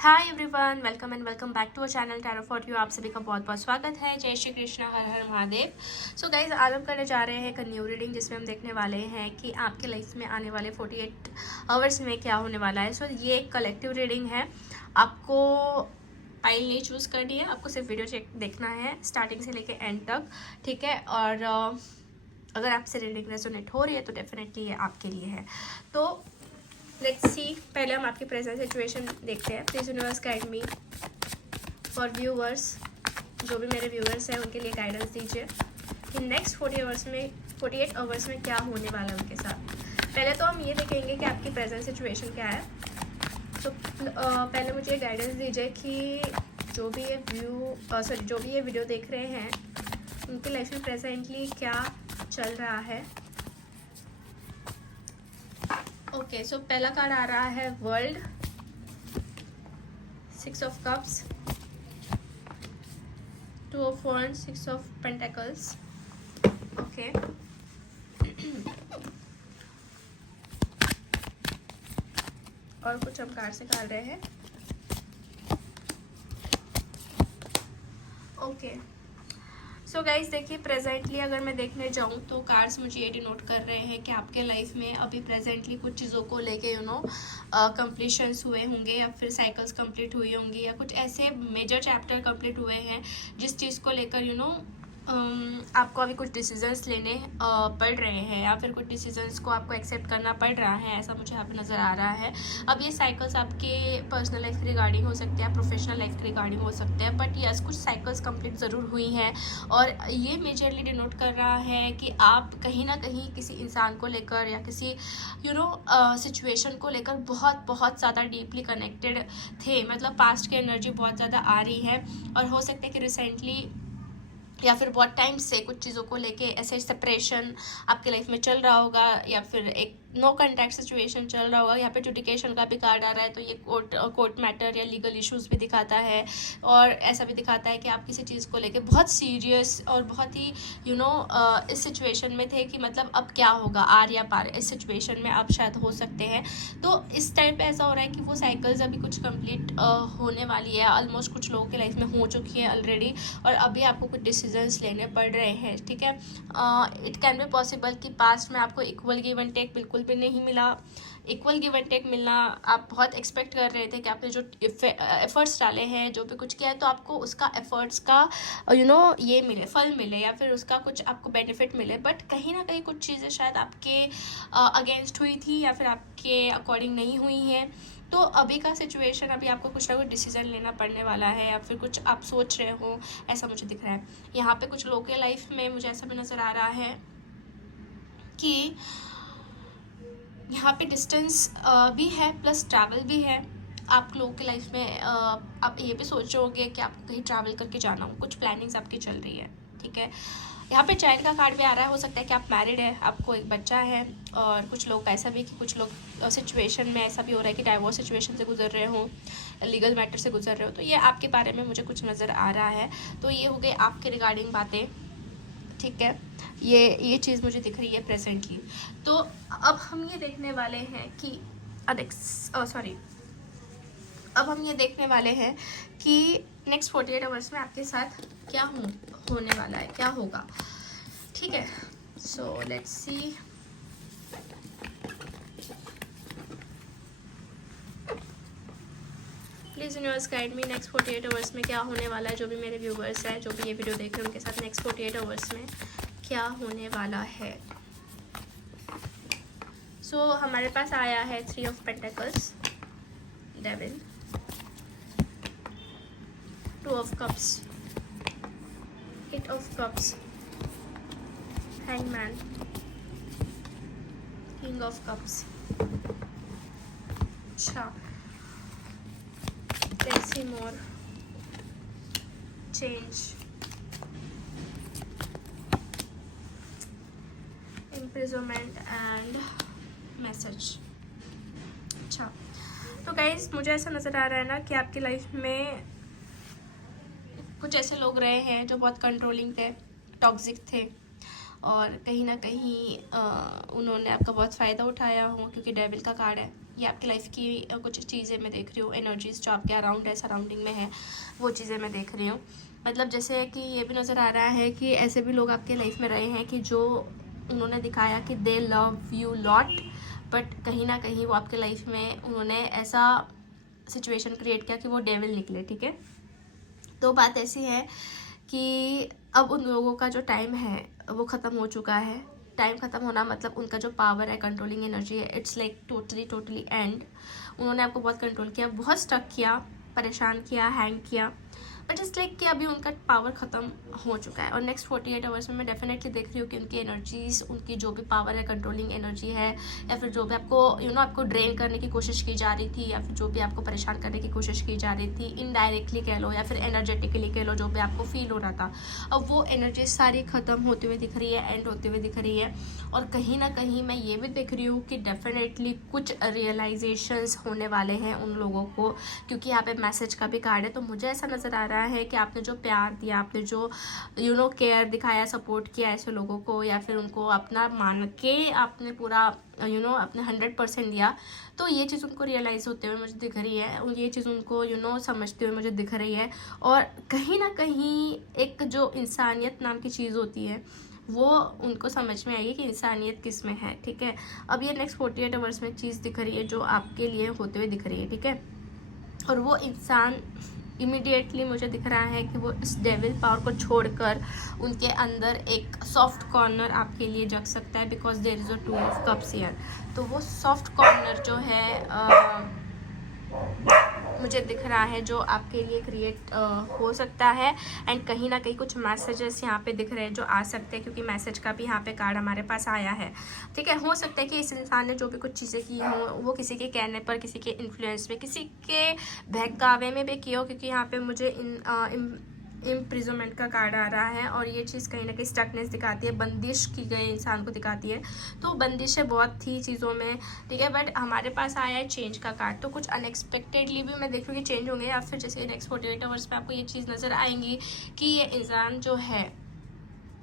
Hi everyone, welcome and welcome back to our channel tarot for you. आप सभी का बहुत बहुत स्वागत है। जय श्री कृष्ण, हर हर महादेव। सो गाइज, आज हम करने जा रहे हैं एक न्यू रीडिंग जिसमें हम देखने वाले हैं कि आपके लाइफ में आने वाले 48 आवर्स में क्या होने वाला है। सो ये एक कलेक्टिव रीडिंग है। आपको पाइल नहीं चूज़ करनी है, आपको सिर्फ वीडियो चेक देखना है स्टार्टिंग से लेके एंड तक, ठीक है। और अगर आपसे रीडिंग रेजोनेट हो रही है तो डेफिनेटली ये आपके लिए है। तो लेट्स सी, पहले हम आपकी प्रेजेंट सिचुएशन देखते हैं। Please universe guide me for viewers, जो भी मेरे व्यूअर्स हैं उनके लिए गाइडेंस दीजिए कि नेक्स्ट 48 आवर्स में क्या होने वाला है उनके साथ। पहले तो हम ये देखेंगे कि आपकी प्रेजेंट सिचुएशन क्या है। तो पहले मुझे गाइडेंस दीजिए कि जो भी ये वीडियो देख रहे हैं उनकी लाइफ में प्रेजेंटली क्या चल रहा है। ओके, सो पहला कार्ड आ रहा है world, 6 of cups, 2 of wands, 6 of pentacles. Okay, और कुछ हम कार्ड से निकाल रहे हैं। ओके, सो गाइज देखिए, प्रेजेंटली अगर मैं देखने जाऊँ तो कार्ड्स मुझे ये डिनोट कर रहे हैं कि आपके लाइफ में अभी प्रेजेंटली कुछ चीज़ों को लेके कंप्लीशंस हुए होंगे, या फिर साइकिल्स कंप्लीट हुई होंगी, या कुछ ऐसे मेजर चैप्टर कंप्लीट हुए हैं जिस चीज़ को लेकर आपको अभी कुछ डिसीजंस लेने पड़ रहे हैं, या फिर कुछ डिसीजंस को आपको एक्सेप्ट करना पड़ रहा है, ऐसा मुझे यहाँ पे नज़र आ रहा है। अब ये साइकिल्स आपके पर्सनल लाइफ के रिगार्डिंग हो सकते हैं, प्रोफेशनल लाइफ के रिगार्डिंग हो सकते हैं, बट यस, कुछ साइकिल्स कंप्लीट ज़रूर हुई हैं। और ये मेजरली डिनोट कर रहा है कि आप कहीं ना कहीं किसी इंसान को लेकर या किसी सिचुएशन को लेकर बहुत बहुत ज़्यादा डीपली कनेक्टेड थे। मतलब पास्ट की एनर्जी बहुत ज़्यादा आ रही है, और हो सकता है कि रिसेंटली या फिर बहुत टाइम से कुछ चीज़ों को लेके ऐसे सेपरेशन आपकी लाइफ में चल रहा होगा, या फिर एक नो कॉन्टैक्ट सिचुएशन चल रहा होगा। यहाँ पे जुडिकेशन का भी कार्ड आ रहा है, तो ये कोर्ट मैटर या लीगल इश्यूज भी दिखाता है, और ऐसा भी दिखाता है कि आप किसी चीज़ को लेके बहुत सीरियस और बहुत ही इस सिचुएशन में थे कि मतलब अब क्या होगा, आर या पार, इस सिचुएशन में आप शायद हो सकते हैं। तो इस टाइम पे ऐसा हो रहा है कि वो साइकिल्स अभी कुछ कंप्लीट होने वाली है। ऑलमोस्ट कुछ लोगों की लाइफ में हो चुकी है ऑलरेडी, और अभी आपको कुछ डिसीजंस लेने पड़ रहे हैं, ठीक है। इट कैन बी पॉसिबल कि पास्ट में आपको इक्वल गिव एंड टेक बिल्कुल भी नहीं मिला। इक्वल गिव एंड टेक मिलना आप बहुत एक्सपेक्ट कर रहे थे कि आपने जो एफर्ट्स डाले हैं, जो भी कुछ किया है, तो आपको उसका एफर्ट्स का ये मिले, फल मिले, या फिर उसका कुछ आपको बेनिफिट मिले। बट कहीं ना कहीं कुछ चीज़ें शायद आपके अगेंस्ट हुई थी, या फिर आपके अकॉर्डिंग नहीं हुई हैं। तो अभी का सिचुएशन, अभी आपको कुछ ना कुछ डिसीजन लेना पड़ने वाला है, या फिर कुछ आप सोच रहे हो, ऐसा मुझे दिख रहा है। यहाँ पे कुछ लोगों के लाइफ में मुझे ऐसा भी नज़र आ रहा है कि यहाँ पे डिस्टेंस भी है प्लस ट्रैवल भी है। आप लोगों की लाइफ में आप ये भी सोच रहे होंगे कि आपको कहीं ट्रैवल करके जाना हो, कुछ प्लानिंग्स आपकी चल रही है, ठीक है। यहाँ पे चाइल्ड का कार्ड भी आ रहा है। हो सकता है कि आप मैरिड है, आपको एक बच्चा है, और कुछ लोग का ऐसा भी कि कुछ लोग सिचुएशन में ऐसा भी हो रहा है कि डाइवोर्स सिचुएशन से गुजर रहे हो, लीगल मैटर से गुजर रहे हो। तो ये आपके बारे में मुझे कुछ नज़र आ रहा है। तो ये हो गई आपके रिगार्डिंग बातें, ठीक है। ये चीज़ मुझे दिख रही है प्रेजेंटली। तो अब हम ये देखने वाले हैं कि अब हम ये देखने वाले हैं कि नेक्स्ट 48 आवर्स में आपके साथ क्या होने वाला है, क्या होगा, ठीक है। So let's see. Please universe guide me next 48 hours में क्या होने वाला है। जो भी मेरे व्यूवर्स हैं, जो भी ये वीडियो देख रहे हैं, उनके साथ नेक्स्ट 48 आवर्स में क्या होने वाला है। सो हमारे पास आया है 3 of pentacles, devil, 2 of cups, 8 of cups, hangman, king of cups. अच्छा, let's see more. Change, imprisonment and message. अच्छा, तो गाइज मुझे ऐसा नज़र आ रहा है ना कि आपकी लाइफ में कुछ ऐसे लोग रहे हैं जो बहुत कंट्रोलिंग थे, टॉक्सिक थे, और कहीं ना कहीं उन्होंने आपका बहुत फ़ायदा उठाया हो, क्योंकि डेविल का कार्ड है। ये आपकी लाइफ की कुछ चीज़ें मैं देख रही हूँ, एनर्जीज जो आपके अराउंड है, सराउंडिंग में है, वो चीज़ें मैं देख रही हूँ। मतलब जैसे कि ये भी नज़र आ रहा है कि ऐसे भी लोग आपके लाइफ में रहे हैं कि जो उन्होंने दिखाया कि दे लव यू लॉट, बट कहीं ना कहीं वो आपके लाइफ में उन्होंने ऐसा सिचुएशन क्रिएट किया कि वो डेविल निकले। ठीक है, तो बात ऐसी है कि अब उन लोगों का जो टाइम है वो ख़त्म हो चुका है। टाइम ख़त्म होना मतलब उनका जो पावर है, कंट्रोलिंग एनर्जी है, इट्स लाइक टोटली एंड। उन्होंने आपको बहुत कंट्रोल किया, बहुत स्टक किया, परेशान किया, हैंग किया, बट इट्स लाइक कि अभी उनका पावर ख़त्म हो चुका है। और नेक्स्ट 48 आवर्स में मैं डेफिनेटली देख रही हूँ कि उनकी एनर्जीज, उनकी जो भी पावर है, कंट्रोलिंग एनर्जी है, या फिर जो भी आपको आपको ड्रेन करने की कोशिश की जा रही थी, या फिर जो भी आपको परेशान करने की कोशिश की जा रही थी, इनडायरेक्टली कह लो या फिर एनर्जेटिकली कह लो, जो भी आपको फील हो रहा था, अब वो एनर्जी सारी ख़त्म होते हुए दिख रही है, एंड होते हुए दिख रही है। और कहीं ना कहीं मैं ये भी देख रही हूँ कि डेफिनेटली कुछ रियलाइजेशंस होने वाले हैं उन लोगों को, क्योंकि यहाँ पे मैसेज का भी कार्ड है। तो मुझे ऐसा नज़र आ रहा है कि आपने जो प्यार दिया, आपने जो केयर दिखाया, सपोर्ट किया ऐसे लोगों को, या फिर उनको अपना मान के आपने पूरा अपने 100% दिया, तो ये चीज़ उनको रियलाइज़ होते हुए मुझे दिख रही है, और ये चीज़ उनको समझते हुए मुझे दिख रही है। और कहीं ना कहीं एक जो इंसानियत नाम की चीज़ होती है वो उनको समझ में आएगी कि इंसानियत किस में है। ठीक है, अब ये नेक्स्ट 48 आवर्स में चीज़ दिख रही है जो आपके लिए होते हुए दिख रही है। ठीक है, और वो इंसान इमीडिएटली मुझे दिख रहा है कि वो इस डेविल पावर को छोड़कर उनके अंदर एक सॉफ्ट कॉर्नर आपके लिए जग सकता है, because there is a 2 of cups here. तो वो सॉफ्ट कॉर्नर जो है मुझे दिख रहा है जो आपके लिए क्रिएट हो सकता है। एंड कहीं ना कहीं कुछ मैसेजेस यहाँ पे दिख रहे हैं जो आ सकते हैं, क्योंकि मैसेज का भी यहाँ पे कार्ड हमारे पास आया है। ठीक है, हो सकता है कि इस इंसान ने जो भी कुछ चीज़ें की हों वो किसी के कहने पर, किसी के इन्फ्लुएंस में, किसी के बहकावे में भी की हो, क्योंकि यहाँ पे मुझे इम्प्रिजनमेंट का कार्ड आ रहा है, और ये चीज़ कहीं ना कहीं स्टकनेस दिखाती है, बंदिश की गए इंसान को दिखाती है। तो बंदिश है बहुत थी चीज़ों में। ठीक है, बट हमारे पास आया है चेंज का कार्ड, तो कुछ अनएक्सपेक्टेडली भी मैं देख रही हूँ कि चेंज होंगे, या फिर जैसे नेक्स्ट 48 आवर्स में आपको ये चीज़ नज़र आएंगी कि ये इंसान जो है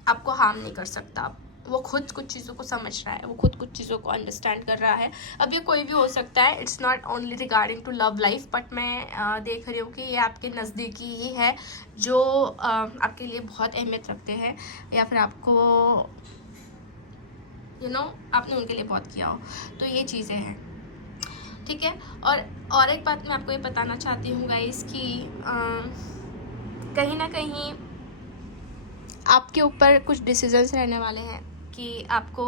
आपको हार्म नहीं कर सकता। वो खुद कुछ चीज़ों को समझ रहा है, वो खुद कुछ चीज़ों को अंडरस्टैंड कर रहा है। अब ये कोई भी हो सकता है, it's not only regarding to love life, but मैं देख रही हूँ कि ये आपके नज़दीकी ही है जो आपके लिए बहुत अहमियत रखते हैं, या फिर आपको आपने उनके लिए बहुत किया हो। तो ये चीज़ें हैं। ठीक है, और एक बात मैं आपको ये बताना चाहती हूँ गाइस कि कहीं ना कहीं आपके ऊपर कुछ डिसीजंस रहने वाले हैं कि आपको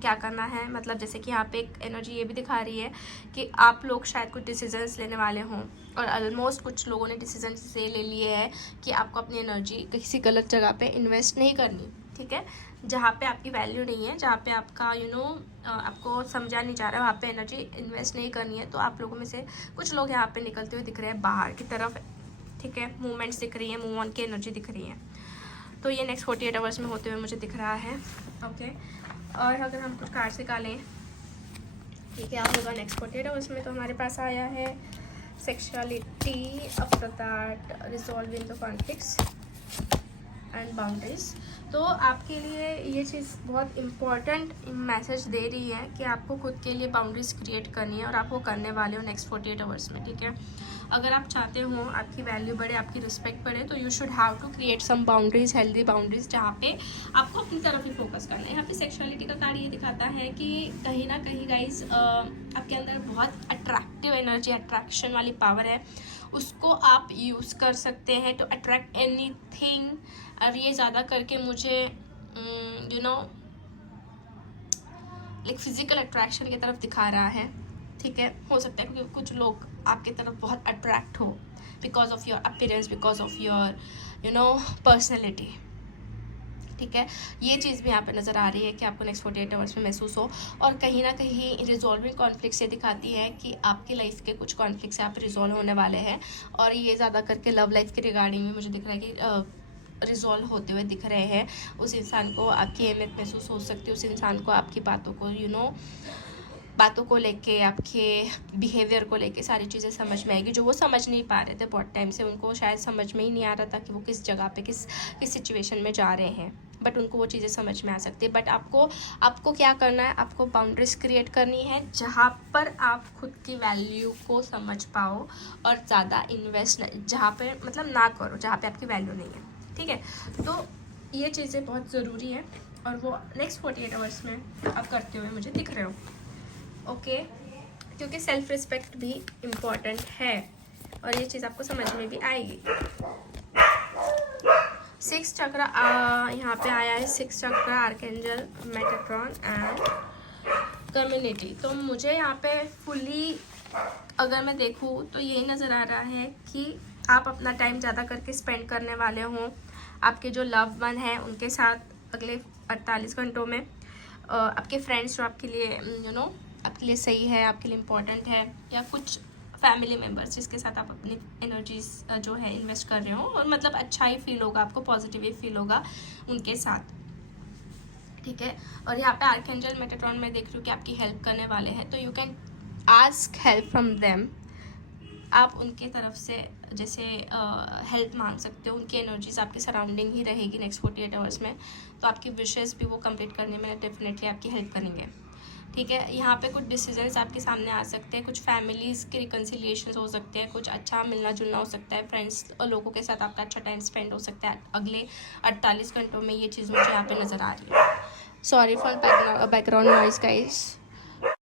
क्या करना है। मतलब जैसे कि यहाँ पे एक एनर्जी ये भी दिखा रही है कि आप लोग शायद कुछ डिसीजंस लेने वाले हों, और ऑलमोस्ट कुछ लोगों ने डिसीजन से ले लिए है कि आपको अपनी एनर्जी किसी गलत जगह पे इन्वेस्ट नहीं करनी। ठीक है, जहाँ पे आपकी वैल्यू नहीं है, जहाँ पे आपका आपको समझा नहीं जा रहा है, वहाँ पे एनर्जी इन्वेस्ट नहीं करनी है। तो आप लोगों में से कुछ लोग यहाँ पे निकलते हुए दिख रहे हैं बाहर की तरफ। ठीक है, मूवमेंट्स दिख रही है, मूव ऑन की एनर्जी दिख रही है। तो ये नेक्स्ट 48 आवर्स में होते हुए मुझे दिख रहा है। ओके, और अगर हम कुछ कार्ड्स निकालें कि क्या होगा नेक्स्ट 48 आवर्स में, तो हमारे पास आया है sexuality, after that resolving the conflicts and boundaries. तो आपके लिए ये चीज़ बहुत इम्पॉर्टेंट मैसेज दे रही है कि आपको खुद के लिए बाउंड्रीज क्रिएट करनी है, और आप वो करने वाले हो नेक्स्ट 48 आवर्स में। ठीक है, अगर आप चाहते हो आपकी वैल्यू बढ़े, आपकी रिस्पेक्ट बढ़े, तो you should have to create some boundaries, healthy boundaries, जहाँ पे आपको अपनी तरफ ही फोकस करना है। यहाँ पे सेक्सुअलिटी का कार्ड ये दिखाता है कि कहीं ना कहीं गाइज आपके अंदर बहुत अट्रैक्टिव एनर्जी, अट्रैक्शन वाली पावर है, उसको आप यूज़ कर सकते हैं टू अट्रैक्ट एनीथिंग। और ये ज़्यादा करके मुझे लाइक फिजिकल अट्रैक्शन की तरफ दिखा रहा है। ठीक है, हो सकता है क्योंकि कुछ लोग आपकी तरफ बहुत अट्रैक्ट हो because of your appearance, because of your personality. ठीक है, ये चीज़ भी यहाँ पे नज़र आ रही है कि आपको नेक्स्ट 48 आवर्स में महसूस हो। और कहीं ना कहीं रिजॉल्विंग कॉन्फ्लिक्ट्स ये दिखाती है कि आपकी लाइफ के कुछ कॉन्फ्लिक्ट्स यहाँ पे रिजॉल्व होने वाले हैं, और ये ज़्यादा करके लव लाइफ के रिगार्डिंग में मुझे दिख रहा है कि रिजॉल्व होते हुए दिख रहे हैं। उस इंसान को आपकी अहमियत महसूस हो सकती है, उस इंसान को आपकी बातों को बातों को लेके, आपके बिहेवियर को लेके सारी चीज़ें समझ में आएगी, जो वो समझ नहीं पा रहे थे बहुत टाइम से। उनको शायद समझ में ही नहीं आ रहा था कि वो किस जगह पे किस सिचुएशन में जा रहे हैं, बट उनको वो चीज़ें समझ में आ सकती है। बट आपको क्या करना है, आपको बाउंड्रीज क्रिएट करनी है जहाँ पर आप खुद की वैल्यू को समझ पाओ, और ज़्यादा इन्वेस्ट जहाँ पे मतलब ना करो जहाँ पे आपकी वैल्यू नहीं है, ठीक है। तो ये चीज़ें बहुत ज़रूरी है, और वो नेक्स्ट 48 आवर्स में आप करते हुए मुझे दिख रहे हो, ओके। क्योंकि सेल्फ रिस्पेक्ट भी इम्पॉर्टेंट है, और ये चीज़ आपको समझ में भी आएगी। 6 चक्र यहाँ पे आया है, 6 चक्र, आर्कएंजल, मेटाट्रॉन एंड कम्युनिटी। तो मुझे यहाँ पे फुली अगर मैं देखूँ तो यही नज़र आ रहा है कि आप अपना टाइम ज़्यादा करके स्पेंड करने वाले हों आपके जो लव वन हैं उनके साथ अगले 48 घंटों में। आपके फ्रेंड्स जो आपके लिए आपके लिए सही है, आपके लिए इम्पोर्टेंट है, या कुछ फैमिली मेम्बर्स जिसके साथ आप अपनी एनर्जीज जो है इन्वेस्ट कर रहे हो, और मतलब अच्छा ही फील होगा आपको, पॉजिटिव ही फील होगा उनके साथ, ठीक है। और यहाँ पे आर्कएंजल मेटाट्रॉन में देख रही हूँ कि आपकी हेल्प करने वाले हैं, तो you can ask help from them. आप उनके तरफ से जैसे हेल्प मांग सकते हो, उनकी एनर्जीज आपके सराउंडिंग ही रहेगी नेक्स्ट 48 आवर्स में, तो आपकी विशेस भी वो कंप्लीट करने में डेफिनेटली आपकी हेल्प करेंगे, ठीक है। यहाँ पे कुछ डिसीजंस आपके सामने आ सकते हैं, कुछ फैमिलीज़ के रिकन्सिलिएशन हो सकते हैं, कुछ अच्छा मिलना जुलना हो सकता है, फ्रेंड्स और लोगों के साथ आपका अच्छा टाइम स्पेंड हो सकता है अगले 48 घंटों में। ये चीज़ मुझे यहाँ पे नज़र आ रही है। Sorry for background noise guys.